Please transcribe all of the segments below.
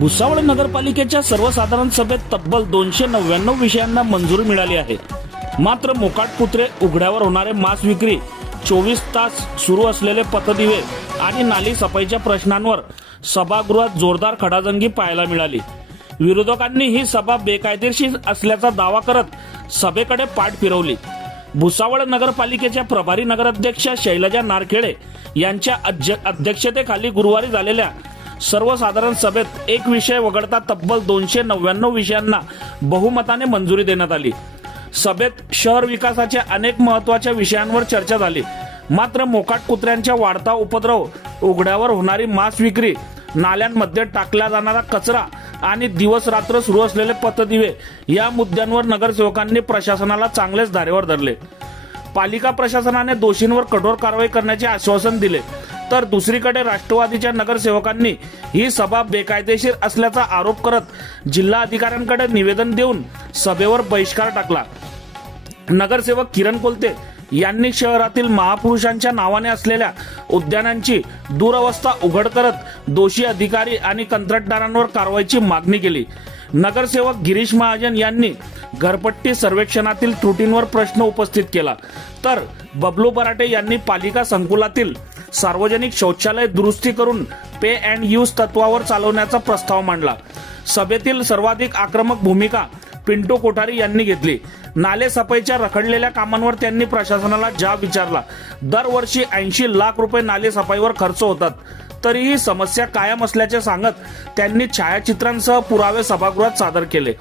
भुसावळ नगरपालिकेच्या सर्वसाधारण सभेत तब्बल 299 विषयांना मंजुरी मिळाली आहे. मात्र मोकाटपुत्रे उघड्यावर होणारे मांस विक्री, 24 तास सुरू असलेले पथदिवे आणि नाली सफाईच्या प्रश्नांवर सभागृहात जोरदार खडाजंगी पाहायला मिळाली. विरोधकांनी ही सभा बेकायदेशीर असल्याचा दावा करत सभेकडे पाठ फिरवली. भुसावळ नगरपालिकेच्या प्रभारी नगराध्यक्षा शैलजा नारखेडे यांच्या अध्यक्षतेखाली गुरुवारी झालेल्या सर्वसाधारण सभेत एक विषय वगळता तब्बल 299 विषयांना बहुमताने मंजुरी देण्यात आली. सभेत शहर विकासाच्या अनेक महत्त्वाच्या विषयांवर चर्चा झाली. मात्र मोकाट कुत्र्यांच्या वाढता उपद्रव, उघड्यावर होणारी मांस विक्री, नाल्यांमध्ये टाकला जाणारा कचरा आणि दिवस रात्र सुरू असलेले पथदिवे या मुद्द्यांवर नगरसेवकांनी प्रशासनाला चांगलेच धारेवर धरले. पालिका प्रशासनाने दोषींवर कठोर कारवाई करण्याचे आश्वासन दिले, तर दुसरीकडे राष्ट्रवादीच्या नगरसेवकांनी ही सभा बेकायदेशीर असल्याचा आरोप करत जिल्हा अधिकाऱ्यांकडे निवेदन देऊन सभेवर बहिष्कार टाकला. नगरसेवक किरण कोलते यांनी शहरातील महापुरुषांच्या नावाने असलेल्या उद्यानांची दुरवस्था उघड करत दोषी अधिकारी आणि कंत्राटदारांवर कारवाईची मागणी केली. नगरसेवक गिरीश महाजन यांनी घरपट्टी सर्वेक्षणातील त्रुटींवर प्रश्न उपस्थित केला, तर बबलू बराटे यांनी पालिका संकुलातील सार्वजनिक शौचालय दुरुस्ती करून पे अँड यूज तत्वावर चालवण्याचा प्रस्ताव मांडला. सभेतील सर्वाधिक आक्रमक भूमिका पिंटू कोठारी यांनी घेतली. नाले सफाईच्या रखडलेल्या कामांवर त्यांनी प्रशासनाला जाब विचारला. दरवर्षी 80 लाख रुपये नाले सफाईवर खर्च होतात, तरीही समस्या कायम असल्याचे सांगत त्यांनी छायाचित्रांसह पुरावे सभागृहात सादर केले.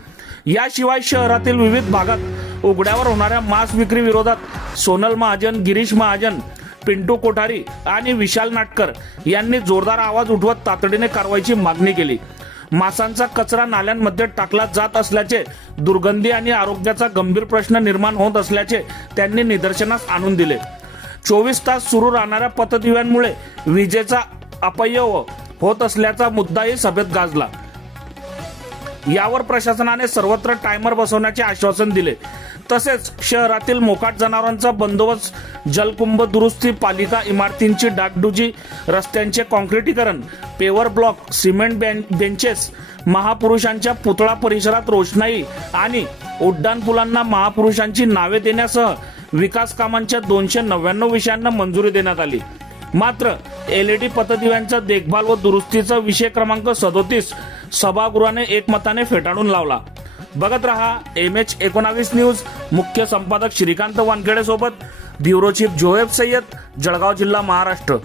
याशिवाय शहरातील विविध भागात उघड्यावर होणाऱ्या मांस विक्री विरोधात सोनल महाजन, गिरीश महाजन, पिंटू कोठारी आणि विशाल नाटकर यांनी जोरदार आवाज उठवत तातडीने कारवाईची मागणी केली. मांसाचा कचरा नाल्यांमध्ये टाकला जात असल्याचे, दुर्गंधी आणि आरोग्याचा गंभीर प्रश्न निर्माण होत असल्याचे त्यांनी निदर्शनास आणून दिले. 24 तास सुरू राहणाऱ्या पथदिव्यांमुळे विजेचा अपव्यय होत असल्याचा मुद्दाही सभेत गाजला. यावर प्रशासनाने सर्वत्र टायमर बसवण्याचे आश्वासन दिले. तसेच शहरातील मोकाट जनावरांचा बंदोबस्त, जलकुंभ दुरुस्ती, पालिका इमारतींची डागडुजी, रस्त्यांचे कॉन्क्रिटीकरण, पेवर ब्लॉक, सिमेंट बेंचेस, महापुरुषांच्या पुतळा परिसरात रोषणाई आणि उड्डाण पुलांना महापुरुषांची नावे देण्यासह विकास कामांच्या 299 विषयांना मंजुरी देण्यात आली. मात्र LED पथदिव्यांचा देखभाल व दुरुस्तीचा विषय क्रमांक 37 सभागृहाने एकमताने फेटाळून लावला. बघत रहा MH19 न्यूज. मुख्य संपादक श्रीकांत वानखेडे सोबत ब्युरो चीफ जोहेब सय्यद, जळगाव जिल्हा, महाराष्ट्र.